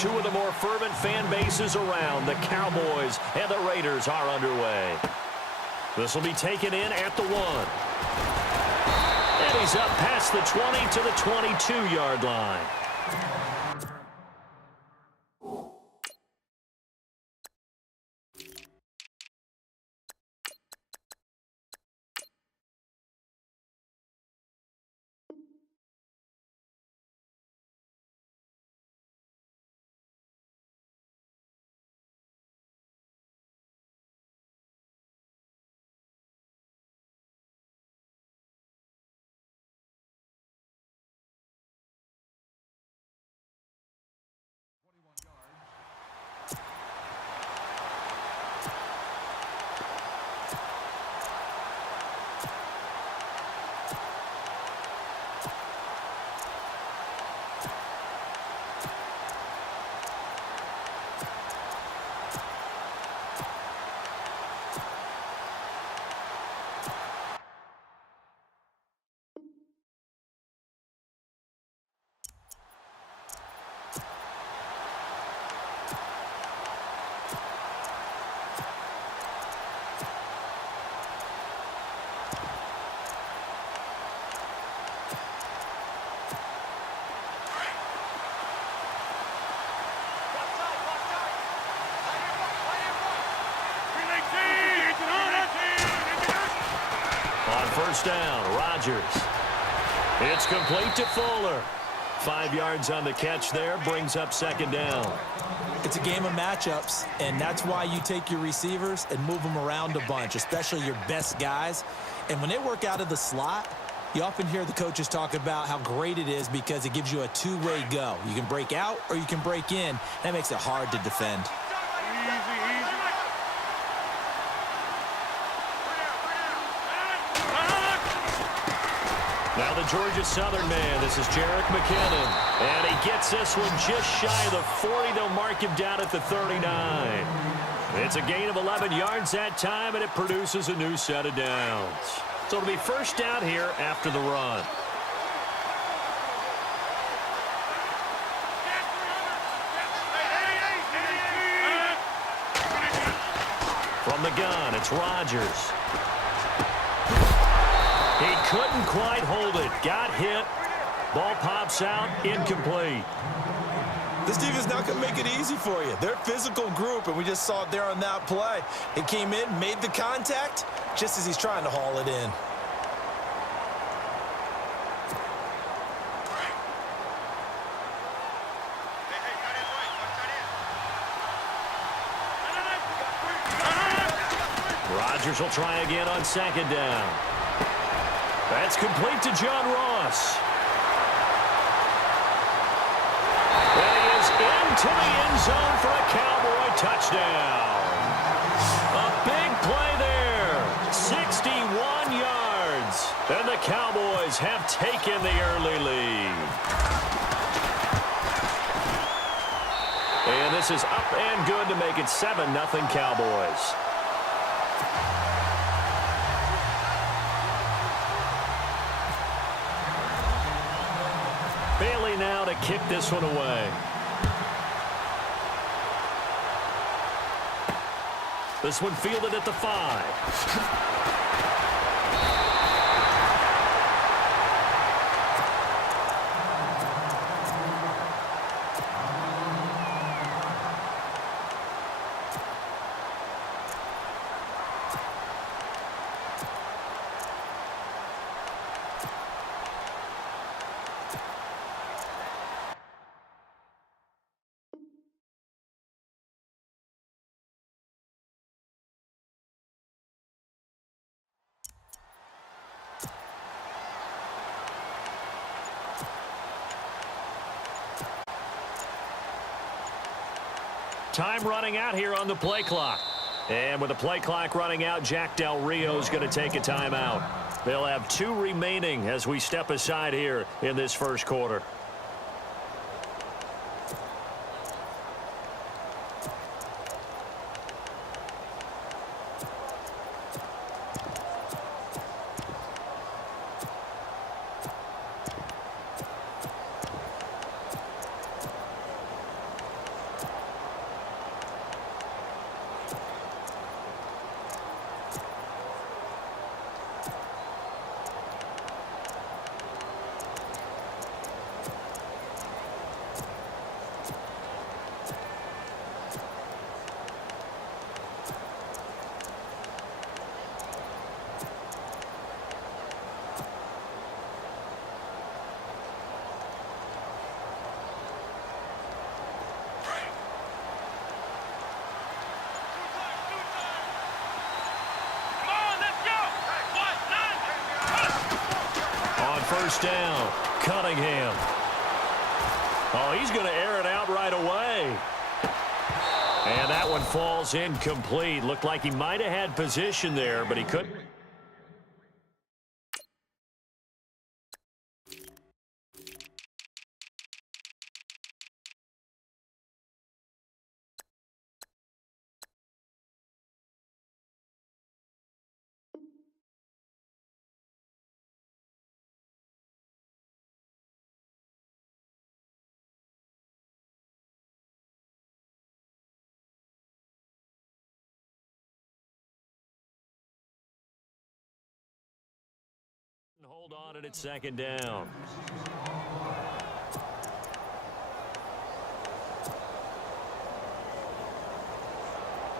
two of the more fervent fan bases around. The Cowboys and the Raiders are underway. This will be taken in at the 1. And he's up past the 20 to the 22-yard line. First down, Rodgers. It's complete to Fuller. 5 yards on the catch there, brings up second down. It's a game of matchups, and that's why you take your receivers and move them around a bunch, especially your best guys. And when they work out of the slot, you often hear the coaches talk about how great it is because it gives you a two-way go. You can break out or you can break in. That makes it hard to defend. Now the Georgia Southern man, this is Jerick McKinnon. And he gets this one just shy of the 40. They'll mark him down at the 39. It's a gain of 11 yards that time, and it produces a new set of downs. So it'll be first down here after the run. From the gun, it's Rodgers. He couldn't quite hold it. Got hit. Ball pops out. Incomplete. This defense is not going to make it easy for you. They're a physical group, and we just saw it there on that play. It came in, made the contact, just as he's trying to haul it in. Rodgers will try again on second down. That's complete to John Ross. And he is into the end zone for a Cowboy touchdown. A big play there. 61 yards. And the Cowboys have taken the early lead. And this is up and good to make it 7-0 Cowboys. Bailey now to kick this one away. This one fielded at the 5. Time running out here on the play clock. And with the play clock running out, Jack Del Rio is going to take a timeout. They'll have 2 remaining as we step aside here in this first quarter. first down. Cunningham. Oh, he's going to air it out right away. And that one falls incomplete. Looked like he might have had position there, but he couldn't. Hold on, and it's second down.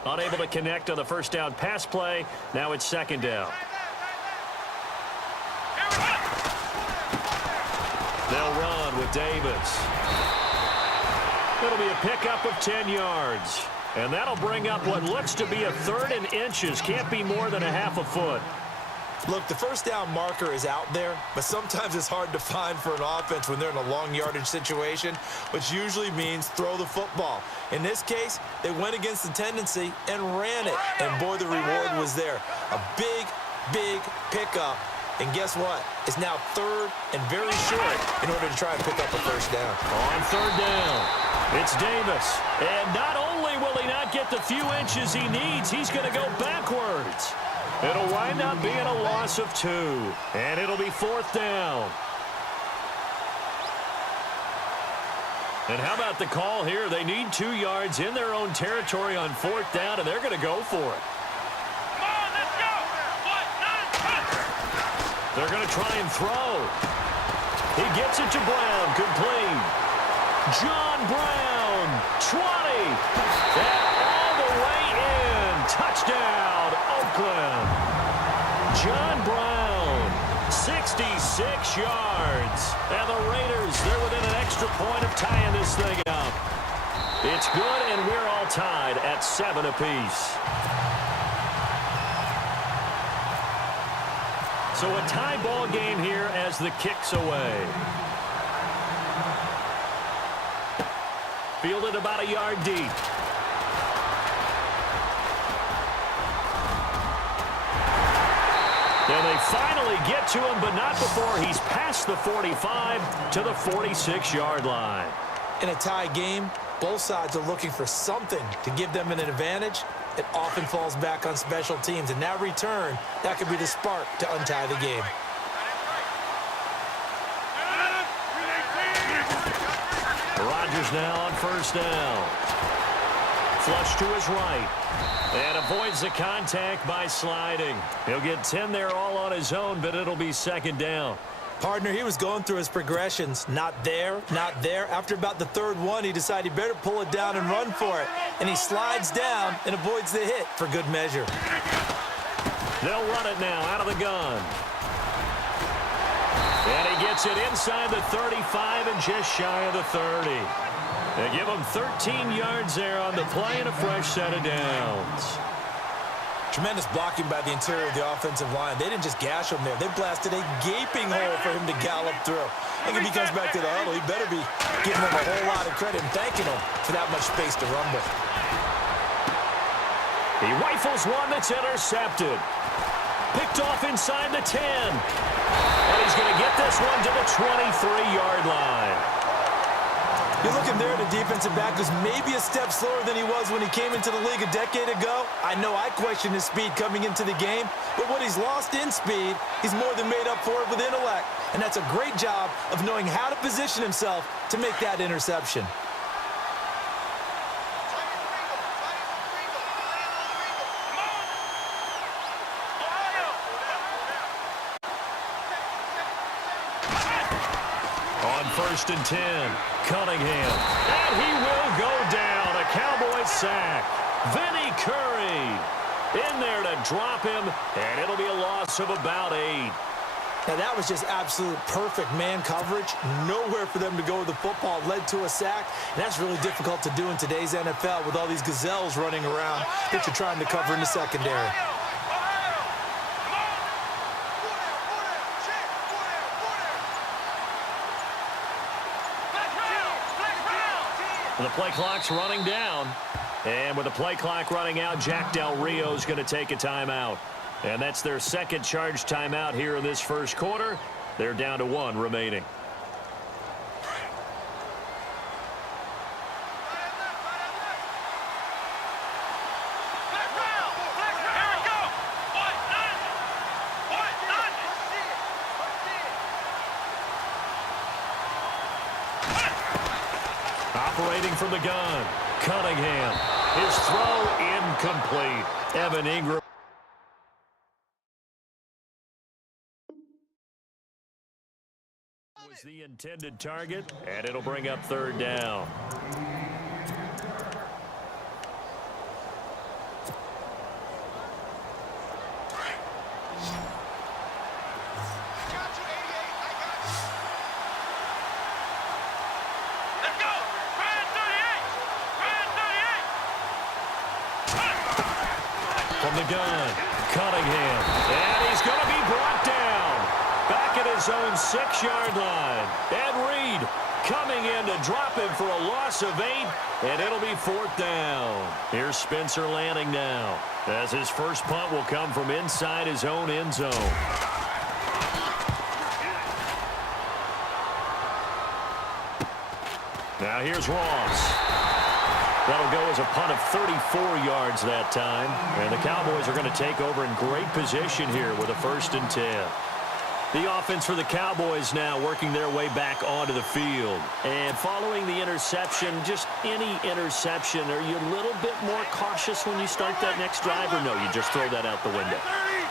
Unable to connect on the first down pass play. Now it's second down. They'll run with Davis. It'll be a pickup of 10 yards. And that'll bring up what looks to be a third and inches. Can't be more than a half a foot. Look, the first down marker is out there, but sometimes it's hard to find for an offense when they're in a long yardage situation, which usually means throw the football. In this case, they went against the tendency and ran it, and boy, the reward was there. A big, big pickup, and guess what? It's now third and very short in order to try and pick up a first down. On third down, it's Davis, and not only will he not get the few inches he needs, he's going to go backwards. It'll wind up being a loss of 2, and it'll be fourth down. And how about the call here? They need 2 yards in their own territory on fourth down, and they're going to go for it. Come on, let's go. They're going to try and throw. He gets it to Brown, complete. John Brown, 20. And all the way in. Touchdown, Oakland. John Brown, 66 yards. And the Raiders, they're within an extra point of tying this thing up. It's good, and we're all tied at 7 apiece. So a tie ball game here as the kick's away. Fielded about a yard deep. And they finally get to him, but not before he's past the 45 to the 46-yard line. In a tie game, both sides are looking for something to give them an advantage. It often falls back on special teams, and that return, that could be the spark to untie the game. Rodgers now on first down. Flush to his right. And avoids the contact by sliding. He'll get 10 there all on his own, but it'll be second down. Partner, he was going through his progressions. Not there, not there. After about the third one, he decided he better pull it down and run for it. And he slides down and avoids the hit for good measure. They'll run it now out of the gun. And he gets it inside the 35 and just shy of the 30. They give him 13 yards there on the play and a fresh set of downs. Tremendous blocking by the interior of the offensive line. They didn't just gash him there. They blasted a gaping hole for him to gallop through. I think if he comes back to the huddle, he better be giving him a whole lot of credit and thanking him for that much space to rumble. He rifles one that's intercepted. Picked off inside the 10. And he's going to get this one to the 23-yard line. You're looking there at a defensive back who's maybe a step slower than he was when he came into the league a decade ago. I know I questioned his speed coming into the game, but what he's lost in speed, he's more than made up for it with intellect. And that's a great job of knowing how to position himself to make that interception. First and 10, Cunningham. And he will go down. A Cowboy sack. Vinny Curry in there to drop him, and it'll be a loss of about 8. Now, that was just absolute perfect man coverage. Nowhere for them to go with the football. Led to a sack, and that's really difficult to do in today's NFL with all these gazelles running around that you're trying to cover in the secondary. play clock's running down. And with the play clock running out, Jack Del Rio is going to take a timeout. And that's their second charge timeout here in this first quarter. They're down to 1 remaining. Operating from the gun, Cunningham. His throw incomplete. Evan Ingram was the intended target, and it'll bring up third down. From the gun, Cunningham, and he's going to be brought down. Back at his own 6-yard line. Ed Reed coming in to drop him for a loss of 8, and it'll be 4th down. Here's Spencer Lanning now, as his first punt will come from inside his own end zone. Now here's Ross. That'll go as a punt of 34 yards that time. And the Cowboys are going to take over in great position here with a 1st and 10. The offense for the Cowboys now working their way back onto the field. And following the interception, just any interception, are you a little bit more cautious when you start that next drive, or no, you just throw that out the window?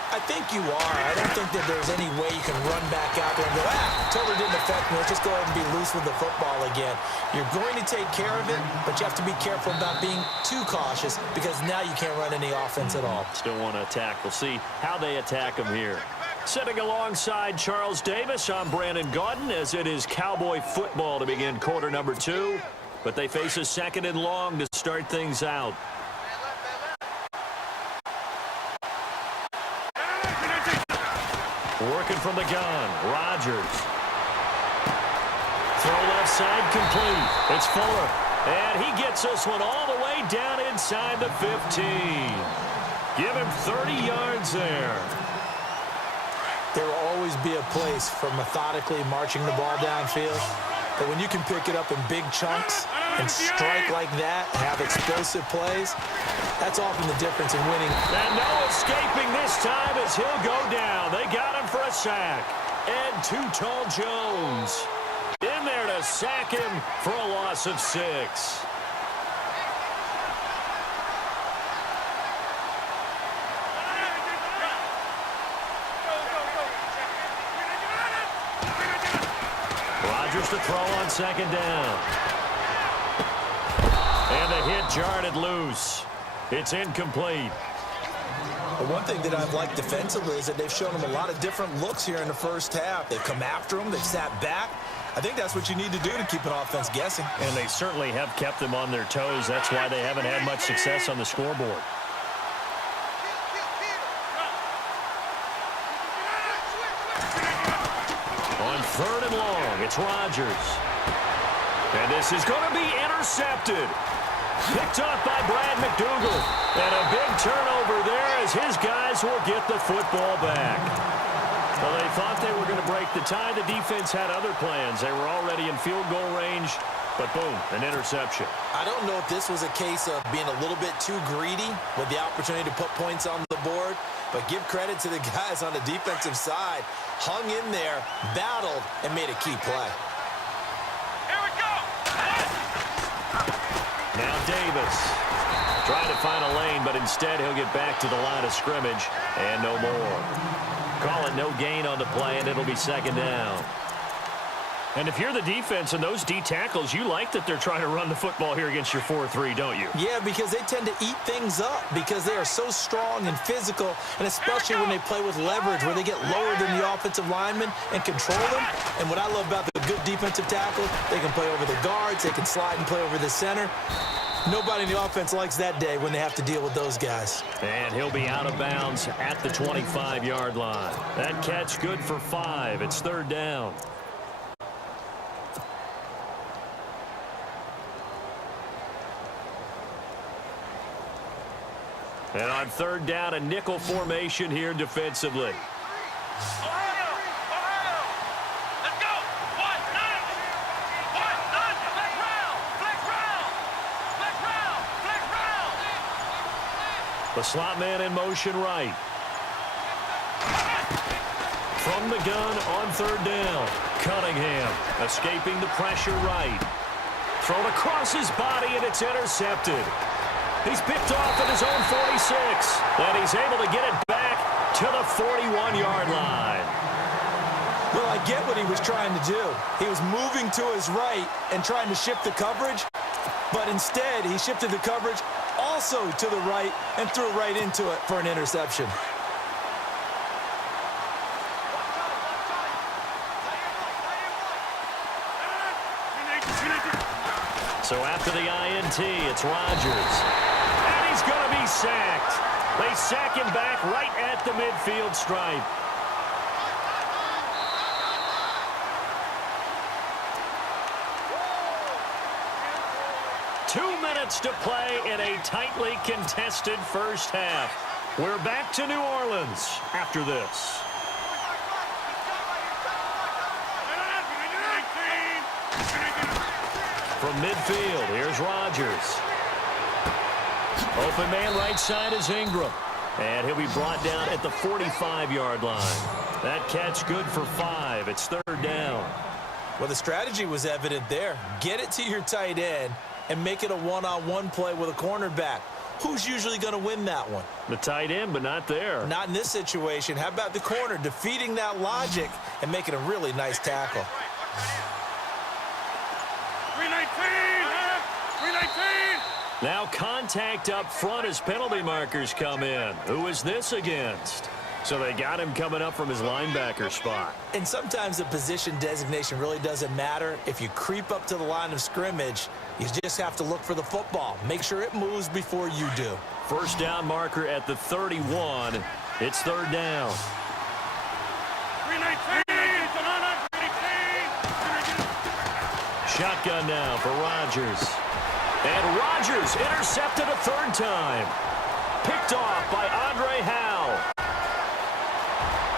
I think you are. I don't think that there's any way you can run back out there and go, totally didn't affect me. Let's just go ahead and be loose with the football again. You're going to take care of it, but you have to be careful about being too cautious because now you can't run any offense at all. Still want to attack. We'll see how they attack him here. Sitting alongside Charles Davis, I'm Brandon Gaudin, as it is Cowboy football to begin quarter number 2. But they face a 2nd and long to start things out. Working from the gun, Rodgers. Throw left side complete. It's Fuller. And he gets this one all the way down inside the 15. Give him 30 yards there. There will always be a place for methodically marching the ball downfield. But when you can pick it up in big chunks and strike like that, have explosive plays, that's often the difference in winning. And no escaping this time as he'll go down. They got him for a sack. And Too Tall Jones in there to sack him for a loss of 6. Rodgers to throw on 2nd down. And the hit jarred it loose. It's incomplete. But one thing that I've liked defensively is that they've shown them a lot of different looks here in the first half. They've come after them. They've sat back. I think that's what you need to do to keep an offense guessing. And they certainly have kept them on their toes. That's why they haven't had much success on the scoreboard. On 3rd and long, it's Rodgers. And this is going to be intercepted. Picked off by Brad McDougal. And a big turnover there as his guys will get the football back. Well, they thought they were going to break the tie. The defense had other plans. They were already in field goal range. But boom, an interception. I don't know if this was a case of being a little bit too greedy with the opportunity to put points on the board. But give credit to the guys on the defensive side. Hung in there, battled, and made a key play. Here we go. Now Davis trying to find a lane, but instead he'll get back to the line of scrimmage and no more. Call it no gain on the play, and it'll be 2nd down. And if you're the defense and those D tackles, you like that they're trying to run the football here against your 4-3, don't you? Yeah, because they tend to eat things up because they are so strong and physical, and especially when they play with leverage where they get lower than the offensive linemen and control them. And what I love about the good defensive tackles, they can play over the guards, they can slide and play over the center. Nobody in the offense likes that day when they have to deal with those guys. And he'll be out of bounds at the 25-yard line. That catch good for 5. It's 3rd down. And on third down, a nickel formation here defensively. Ohio! Ohio! Let's go! One, nine! One, nine! Flex round! Flex round! Flex round! Flex round! The slot man in motion right. From the gun on third down. Cunningham escaping the pressure right. Thrown across his body, and it's intercepted. He's picked off at his own 46, and he's able to get it back to the 41-yard line. Well, I get what he was trying to do. He was moving to his right and trying to shift the coverage, but instead he shifted the coverage also to the right and threw right into it for an interception. So after the INT, it's Rodgers. And he's going to be sacked. They sack him back right at the midfield stripe. Two minutes to play in a tightly contested first half. We're back to New Orleans after this. From midfield, here's Rodgers. Open man right side is Ingram. And he'll be brought down at the 45-yard line. That catch good for 5. It's third down. Well, the strategy was evident there. Get it to your tight end and make it a one-on-one play with a cornerback. Who's usually going to win that one? The tight end, but not there. Not in this situation. How about the corner defeating that logic and making a really nice tackle? 319! Now contact up front as penalty markers come in. Who is this against? So they got him coming up from his linebacker spot. And sometimes the position designation really doesn't matter. If you creep up to the line of scrimmage, you just have to look for the football. Make sure it moves before you do. First down marker at the 31. It's third down. 319! Shotgun now for Rodgers. And Rodgers intercepted a third time. Picked off by Andre Howe.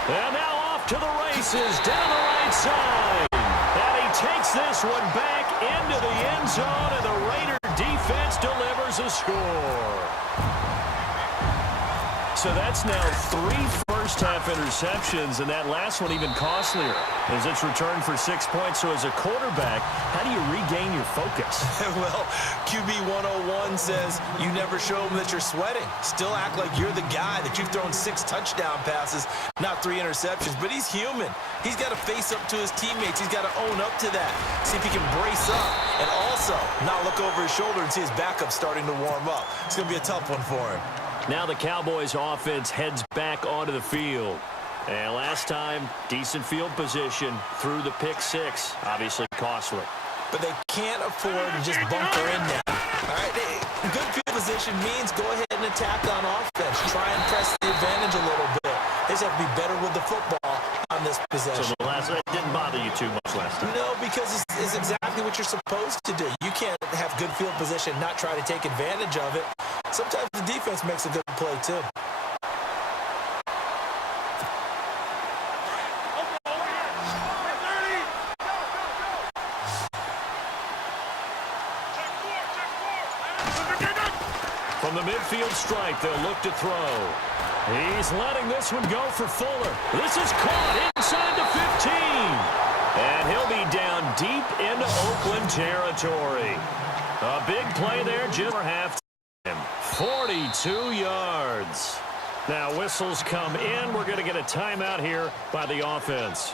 And now off to the races down the right side. And he takes this one back into the end zone, and the Raider defense delivers a score. So that's now 3 first-half interceptions, and that last one even costlier as it's returned for 6 points. So as a quarterback, how do you regain your focus? Well, QB 101 says you never show them that you're sweating. Still act like you're the guy, that you've thrown 6 touchdown passes, not 3 interceptions. But he's human. He's got to face up to his teammates. He's got to own up to that. See if he can brace up and also not look over his shoulder and see his backup starting to warm up. It's going to be a tough one for him. Now the Cowboys offense heads back onto the field. And last time, decent field position through the pick 6. Obviously costly. But they can't afford to just bunker in now. All right, good field position means go ahead and attack on offense. Try and press the advantage a little bit. They just have to be better with the football on this possession. So it didn't bother you too much last time? No, because it's exactly what you're supposed to do. You can't have good field position, not try to take advantage of it. Sometimes the defense makes a good play, too. From the midfield stripe, they'll look to throw. He's letting this one go for Fuller. This is caught inside the 15. And he'll be down deep into Oakland territory. A big play there just for halftime. 42 yards. Now whistles come in. We're going to get a timeout here by the offense,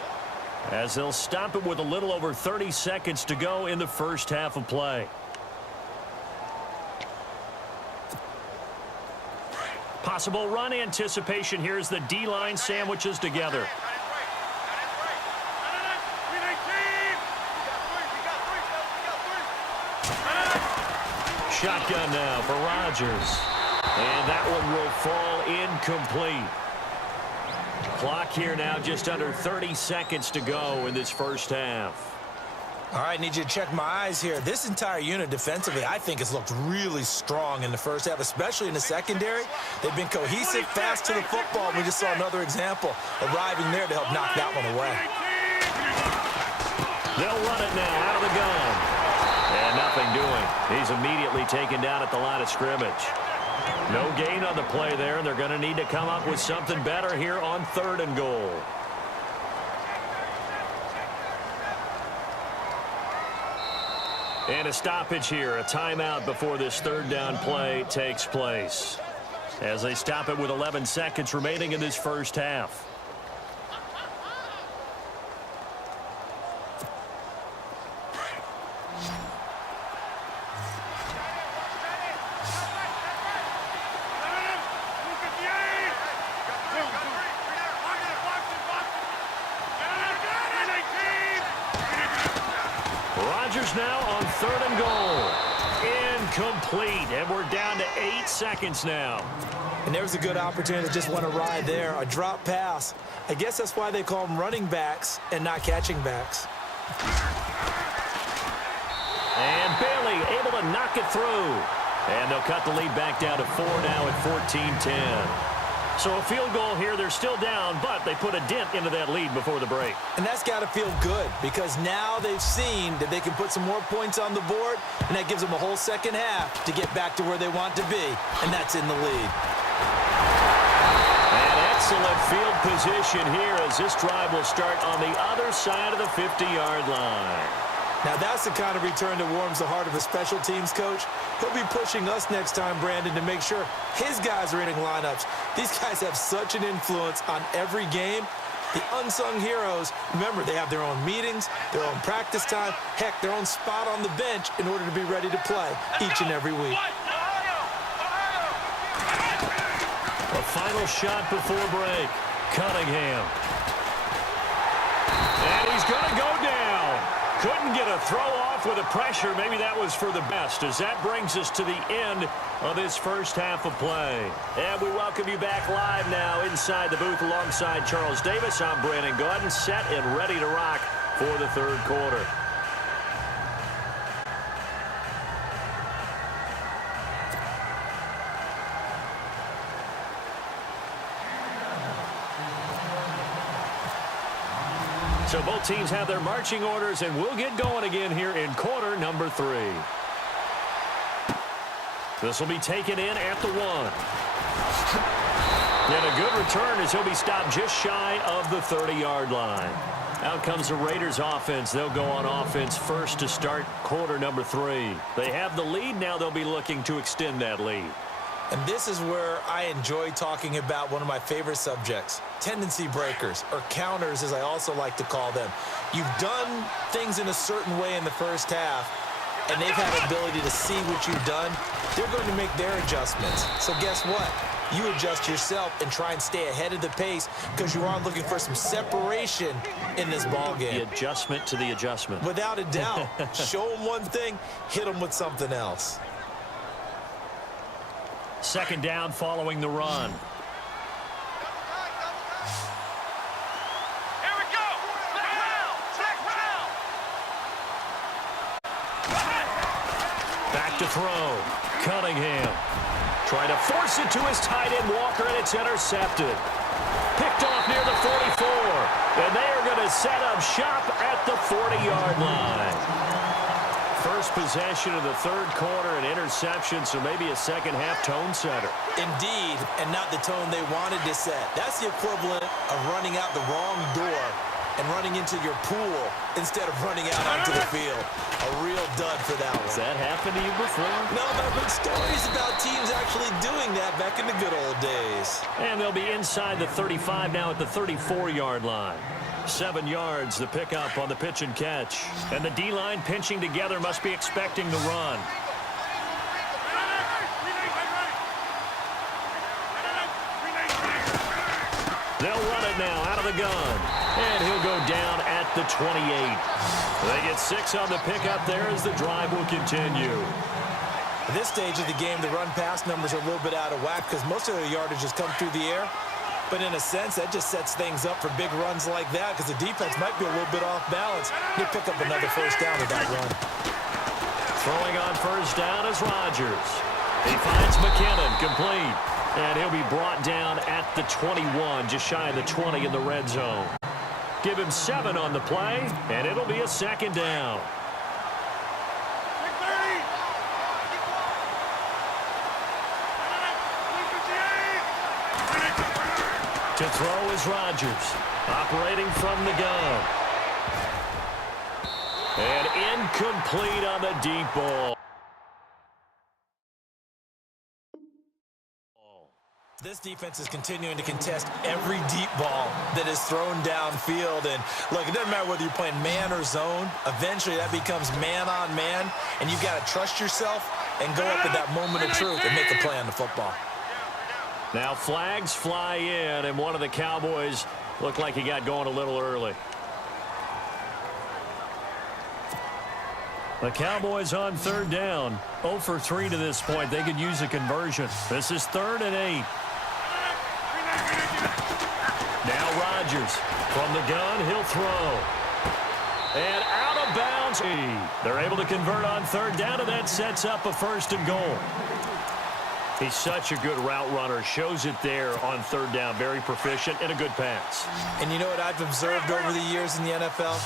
as they'll stop it with a little over 30 seconds to go in the first half of play. Possible run anticipation here as the D-line sandwiches together. Shotgun now for Rodgers. And that one will fall incomplete. Clock here now just under 30 seconds to go in this first half. All right, need you to check my eyes here. This entire unit defensively, I think, has looked really strong in the first half, especially in the secondary. They've been cohesive, fast to the football. We just saw another example arriving there to help knock that one away. They'll run it now out of the gun. And nothing doing. He's immediately taken down at the line of scrimmage. No gain on the play there, and they're going to need to come up with something better here on 3rd and goal. And a stoppage here, a timeout before this 3rd down play takes place, as they stop it with 11 seconds remaining in this first half. Now on 3rd and goal. Incomplete. And we're down to 8 seconds now. And there's a good opportunity to just want to ride there. A drop pass. I guess that's why they call them running backs and not catching backs. And Bailey able to knock it through. And they'll cut the lead back down to 4 now at 14-10. So a field goal here, they're still down, but they put a dent into that lead before the break. And that's got to feel good because now they've seen that they can put some more points on the board, and that gives them a whole second half to get back to where they want to be, and that's in the lead. An excellent field position here as this drive will start on the other side of the 50-yard line. Now, that's the kind of return that warms the heart of a special teams coach. He'll be pushing us next time, Brandon, to make sure his guys are hitting lineups. These guys have such an influence on every game. The unsung heroes, remember, they have their own meetings, their own practice time, heck, their own spot on the bench in order to be ready to play each and every week. A final shot before break. Cunningham. And he's going to go down. Couldn't get a throw off with the pressure. Maybe that was for the best, as that brings us to the end of this first half of play. And we welcome you back live now inside the booth alongside Charles Davis. I'm Brandon Gaudin, set and ready to rock for the 3rd quarter. So both teams have their marching orders, and we'll get going again here in quarter number 3. This will be taken in at the 1. And a good return as he'll be stopped just shy of the 30-yard line. Out comes the Raiders offense. They'll go on offense first to start quarter number 3. They have the lead. Now they'll be looking to extend that lead. And this is where I enjoy talking about one of my favorite subjects, tendency breakers, or counters as I also like to call them. You've done things in a certain way in the first half, and they've had the ability to see what you've done. They're going to make their adjustments. So guess what? You adjust yourself and try and stay ahead of the pace because you are looking for some separation in this ball game. The adjustment to the adjustment. Without a doubt. Show them one thing, hit them with something else. 2nd down following the run. Here we go. Flag round. Back to throw. Cunningham. Trying to force it to his tight end, Walker, and it's intercepted. Picked off near the 44. And they are going to set up shop at the 40-yard line. First possession of the 3rd quarter, an interception, so maybe a second-half tone setter. Indeed, and not the tone they wanted to set. That's the equivalent of running out the wrong door and running into your pool instead of running out onto the field. A real dud for that one. Has that happened to you before? No, but I've heard stories about teams actually doing that back in the good old days. And they'll be inside the 35 now at the 34-yard line. 7 yards, the pickup on the pitch and catch. And the D-line pinching together, must be expecting the run. They'll run it now out of the gun. And he'll go down at the 28. They get 6 on the pickup there as the drive will continue. At this stage of the game, the run-pass numbers are a little bit out of whack because most of their yardage has come through the air. But in a sense, that just sets things up for big runs like that because the defense might be a little bit off balance. He'll pick up another first down with that run. Throwing on first down is Rodgers. He finds McKinnon, complete. And he'll be brought down at the 21, just shy of the 20 in the red zone. Give him 7 on the play, and it'll be a second down. To throw is Rodgers, operating from the gun. And incomplete on the deep ball. This defense is continuing to contest every deep ball that is thrown downfield. And, look, it doesn't matter whether you're playing man or zone. Eventually, that becomes man on man, and you've got to trust yourself and go up at that moment of truth and make a play on the football. Now flags fly in, and one of the Cowboys looked like he got going a little early. The Cowboys on third down. 0 for 3 to this point. They could use a conversion. This is 3rd and 8. Now Rodgers from the gun. He'll throw. And out of bounds. They're able to convert on third down, and that sets up a 1st and goal. He's such a good route runner. Shows it there on third down. Very proficient and a good pass. And you know what I've observed over the years in the NFL?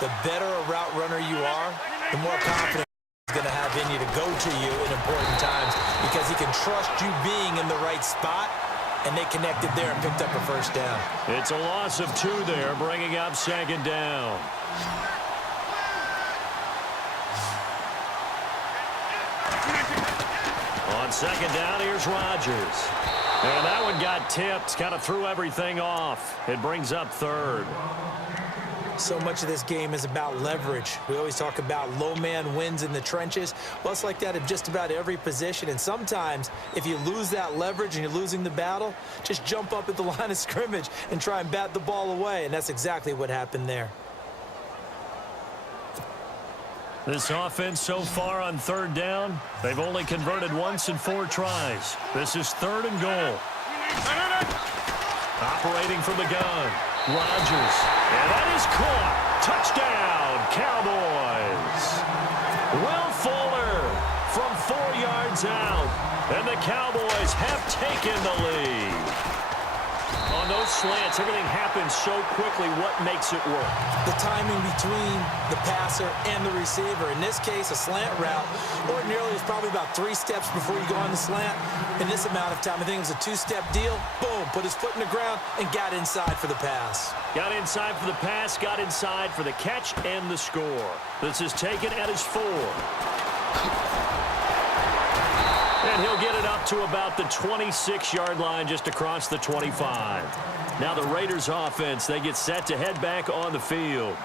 The better a route runner you are, the more confidence he's going to have in you to go to you in important times because he can trust you being in the right spot, and they connected there and picked up a 1st down. It's a loss of 2 there, bringing up 2nd down. On 2nd down, here's Rodgers. And that one got tipped, kind of threw everything off. It brings up 3rd. So much of this game is about leverage. We always talk about low man wins in the trenches. Well, it's like that at just about every position. And sometimes, if you lose that leverage and you're losing the battle, just jump up at the line of scrimmage and try and bat the ball away. And that's exactly what happened there. This offense so far on third down, they've only converted once in 4 tries. This is 3rd and goal. Operating from the gun, Rodgers. And that is caught. Touchdown, Cowboys. Will Fuller from 4 yards out. And the Cowboys have taken the lead. On those slants, everything happens so quickly. What makes it work? The timing between the passer and the receiver. In this case, a slant route ordinarily is probably about 3 steps before you go on the slant. In this amount of time, I think it was a 2-step deal. Boom, put his foot in the ground and got inside for the pass. Got inside for the pass, got inside for the catch and the score. This is taken at his 4. And he'll get it up to about the 26-yard line just across the 25. Now the Raiders offense, they get set to head back on the field.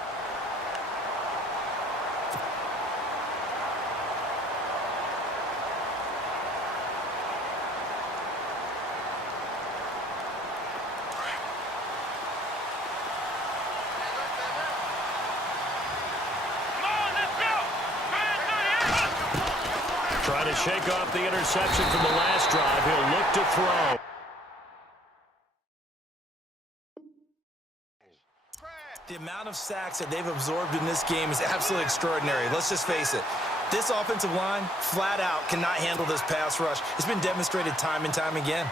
Trying to shake off the interception from the last drive. He'll look to throw. The amount of sacks that they've absorbed in this game is absolutely extraordinary. Let's just face it. This offensive line, flat out, cannot handle this pass rush. It's been demonstrated time and time again.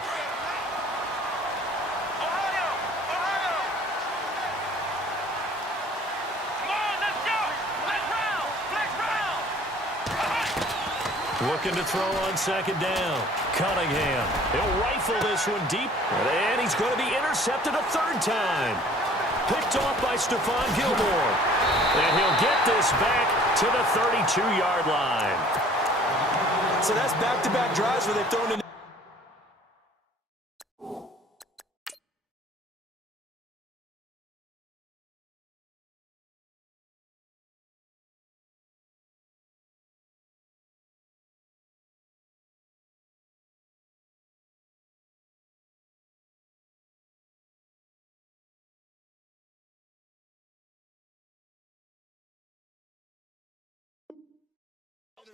Looking to throw on 2nd down. Cunningham. He'll rifle this one deep. And he's going to be intercepted a 3rd time. Picked off by Stephon Gilmore. And he'll get this back to the 32-yard line. So that's back-to-back drives where they've thrown in.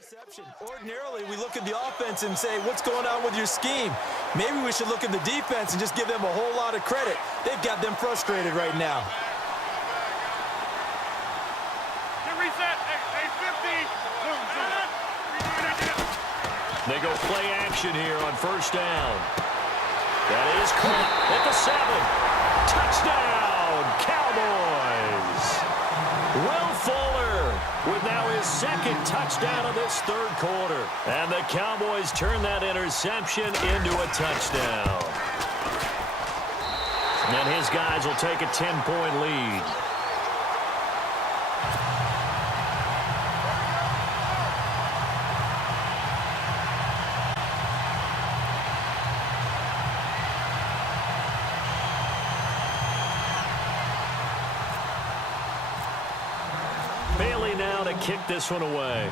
interception. Ordinarily, we look at the offense and say, what's going on with your scheme? Maybe we should look at the defense and just give them a whole lot of credit. They've got them frustrated right now. They go play action here on first down. That is caught at the 7. Touchdown, Cowboys. Will Fuller with now his second touchdown of this third quarter. And the Cowboys turn that interception into a touchdown. And his guys will take a 10-point lead. Bailey now to kick this one away.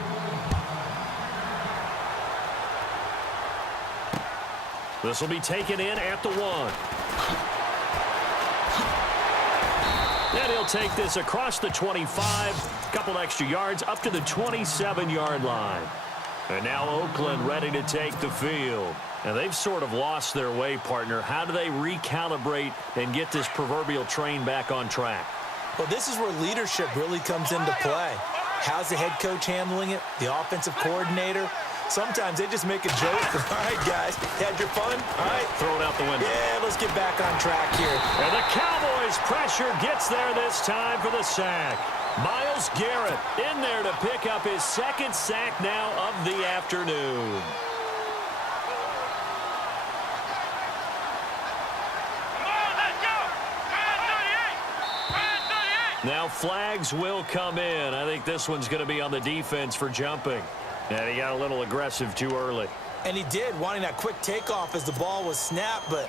This will be taken in at the 1. And he'll take this across the 25, couple extra yards up to the 27-yard line. And now Oakland ready to take the field. And they've sort of lost their way, partner. How do they recalibrate and get this proverbial train back on track? Well, this is where leadership really comes into play. How's the head coach handling it? The offensive coordinator? Sometimes they just make a joke. All right, guys, had your fun? All right. Throw it out the window. Yeah, let's get back on track here. And the Cowboys' pressure gets there this time for the sack. Myles Garrett in there to pick up his second sack now of the afternoon. Now flags will come in. I think this one's going to be on the defense for jumping. And he got a little aggressive too early. And he did, wanting that quick takeoff as the ball was snapped. But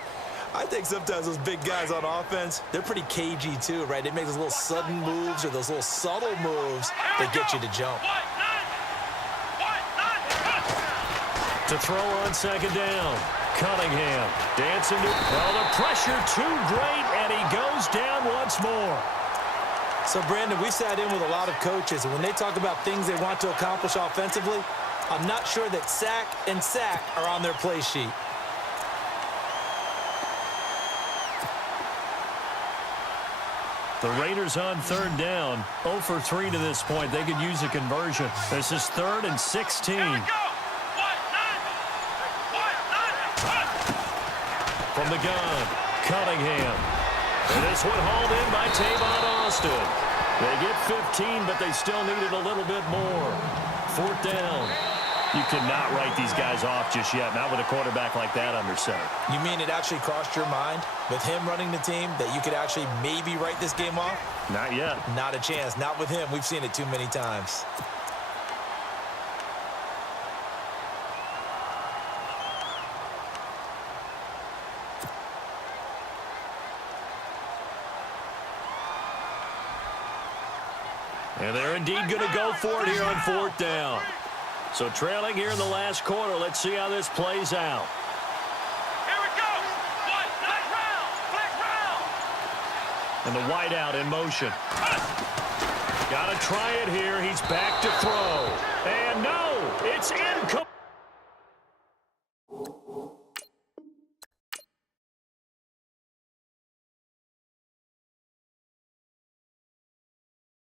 I think sometimes those big guys on offense, they're pretty cagey too, right? They make those little sudden moves or those little subtle moves that get you to jump. To throw on second down. Cunningham dancing to... Well, the pressure too great, and he goes down once more. So, Brandon, we sat in with a lot of coaches, and when they talk about things they want to accomplish offensively, I'm not sure that sack and sack are on their play sheet. The Raiders on third down, 0 for 3 to this point. They could use a conversion. This is 3rd and 16. From the gun, Cunningham. And this one hauled in by Tavon Austin. They get 15, but they still needed a little bit more. 4th down. You cannot write these guys off just yet, not with a quarterback like that under center. You mean it actually crossed your mind with him running the team that you could actually maybe write this game off? Not yet. Not a chance. Not with him. We've seen it too many times. And they're indeed going to go for it here on 4th down. So trailing here in the last quarter. Let's see how this plays out. Here we go. Flag round. And the wideout in motion. Got to try it here. He's back to throw.